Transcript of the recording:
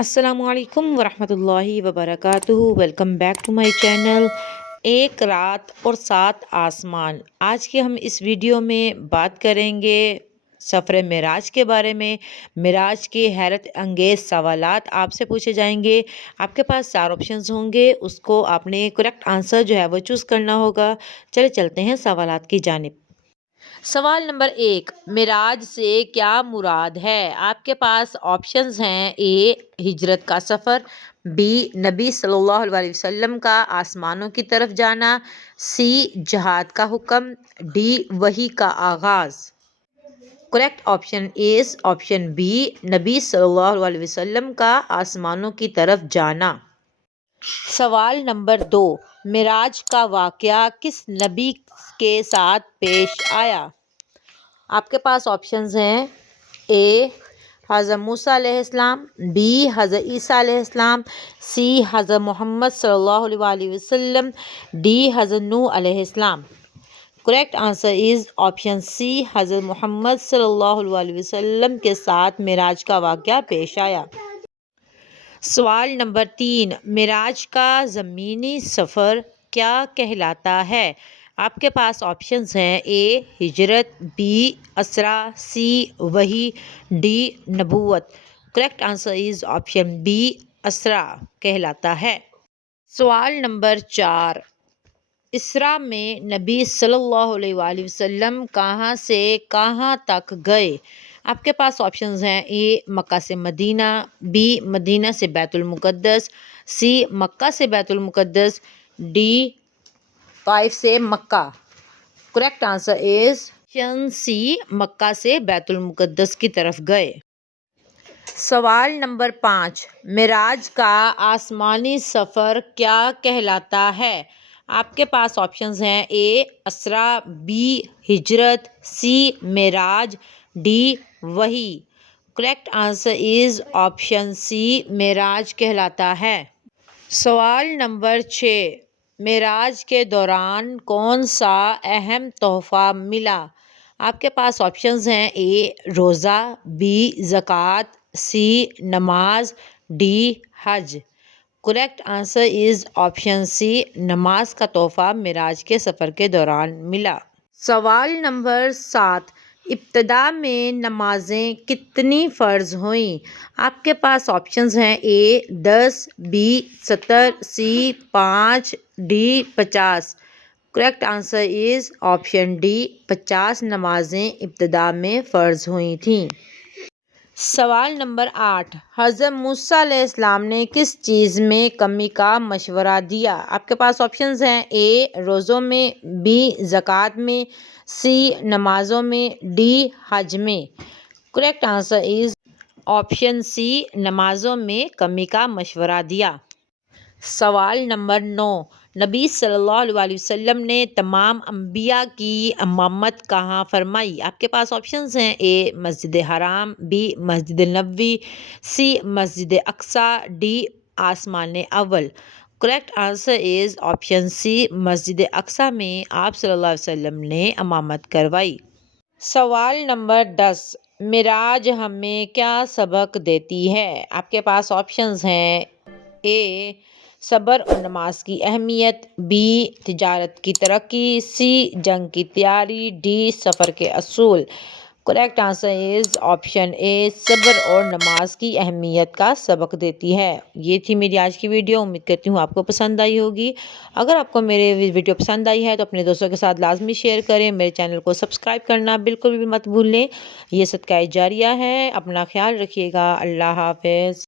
السلام علیکم ورحمۃ اللہ وبرکاتہ۔ Welcome back to my channel ایک رات اور 7 آسمان۔ آج کے ہم اس ویڈیو میں بات کریں گے سفر معراج کے بارے میں۔ معراج کے حیرت انگیز سوالات آپ سے پوچھے جائیں گے۔ آپ کے پاس 4 آپشنز ہوں گے، اس کو آپ نے کریکٹ آنسر جو ہے وہ چوز کرنا ہوگا۔ چلے چلتے ہیں سوالات کی جانب۔ سوال نمبر 1، معراج سے کیا مراد ہے؟ آپ کے پاس آپشنز ہیں: اے ہجرت کا سفر، بی نبی صلی اللہ علیہ وسلم کا آسمانوں کی طرف جانا، سی جہاد کا حکم، ڈی وحی کا آغاز۔ Correct option is option be, نبی صلی اللہ علیہ وسلم کا آسمانوں کی طرف جانا۔ سوال نمبر 2، معراج کا واقعہ کس نبی کے ساتھ پیش آیا؟ آپ کے پاس آپشنز ہیں: اے حضرت موسیٰ علیہ السلام، بی حضرت عیسیٰ علیہ السلام، سی حضرت محمد صلی اللہ علیہ وسلم، ڈی حضرت نوح علیہ السلام۔ Correct answer is option C, حضرت محمد صلی اللہ علیہ وسلم کے ساتھ معراج کا واقعہ پیش آیا۔ سوال نمبر 3، معراج کا زمینی سفر کیا کہلاتا ہے؟ آپ کے پاس آپشنز ہیں: اے ہجرت، بی اسرا، سی وحی، ڈی نبوت۔ Correct answer is option B, اسرا کہلاتا ہے۔ سوال نمبر 4، اسرا میں نبی صلی اللہ علیہ وآلہ وسلم کہاں سے کہاں تک گئے؟ آپ کے پاس آپشنز ہیں: اے مکہ سے مدینہ، بی مدینہ سے بیت المقدس، سی مکہ سے بیت المقدس، ڈی طائف سے مکہ۔ Correct answer is option C, مکہ سے بیت المقدس کی طرف گئے۔ سوال نمبر 5، معراج کا آسمانی سفر کیا کہلاتا ہے؟ آپ کے پاس آپشنز ہیں: اے اسرا، بی ہجرت، سی معراج، ڈی وحی۔ Correct answer is option C, معراج کہلاتا ہے۔ سوال نمبر 6، معراج کے دوران کون سا اہم تحفہ ملا؟ آپ کے پاس آپشنز ہیں: اے روزہ، بی زکوٰۃ، سی نماز، ڈی حج۔ Correct answer is option C, نماز کا تحفہ معراج کے سفر کے دوران ملا۔ سوال نمبر 7، ابتدا میں نمازیں کتنی فرض ہوئیں؟ آپ کے پاس آپشنز ہیں: A 10، B 70، C 5، D 50۔ Correct answer is option D, 50 نمازیں ابتدا میں فرض ہوئی تھیں۔ سوال نمبر 8، حضرت موسیٰ علیہ السلام نے کس چیز میں کمی کا مشورہ دیا؟ آپ کے پاس آپشنز ہیں: اے روزوں میں، بی زکوٰۃ میں، سی نمازوں میں، ڈی حج میں۔ Correct answer is option C, نمازوں میں کمی کا مشورہ دیا۔ سوال نمبر 9، نبی صلی اللہ علیہ وسلم نے تمام انبیاء کی امامت کہاں فرمائی؟ آپ کے پاس آپشنز ہیں: اے مسجد حرام، بی مسجد نبوی، سی مسجد اقصیٰ، ڈی آسمان اول۔ Correct answer is option C, مسجد اقصیٰ میں آپ صلی اللہ علیہ وسلم نے امامت کروائی۔ سوال نمبر 10، معراج ہمیں کیا سبق دیتی ہے؟ آپ کے پاس آپشنز ہیں: اے صبر اور نماز کی اہمیت، بی تجارت کی ترقی، سی جنگ کی تیاری، ڈی سفر کے اصول۔ کریکٹ آنسر از آپشن اے، صبر اور نماز کی اہمیت کا سبق دیتی ہے۔ یہ تھی میری آج کی ویڈیو، امید کرتی ہوں آپ کو پسند آئی ہوگی۔ اگر آپ کو میرے ویڈیو پسند آئی ہے تو اپنے دوستوں کے ساتھ لازمی شیئر کریں۔ میرے چینل کو سبسکرائب کرنا بالکل بھی مت بھولیں، یہ صدقہ جاریہ ہے۔ اپنا خیال رکھیے گا۔ اللہ حافظ۔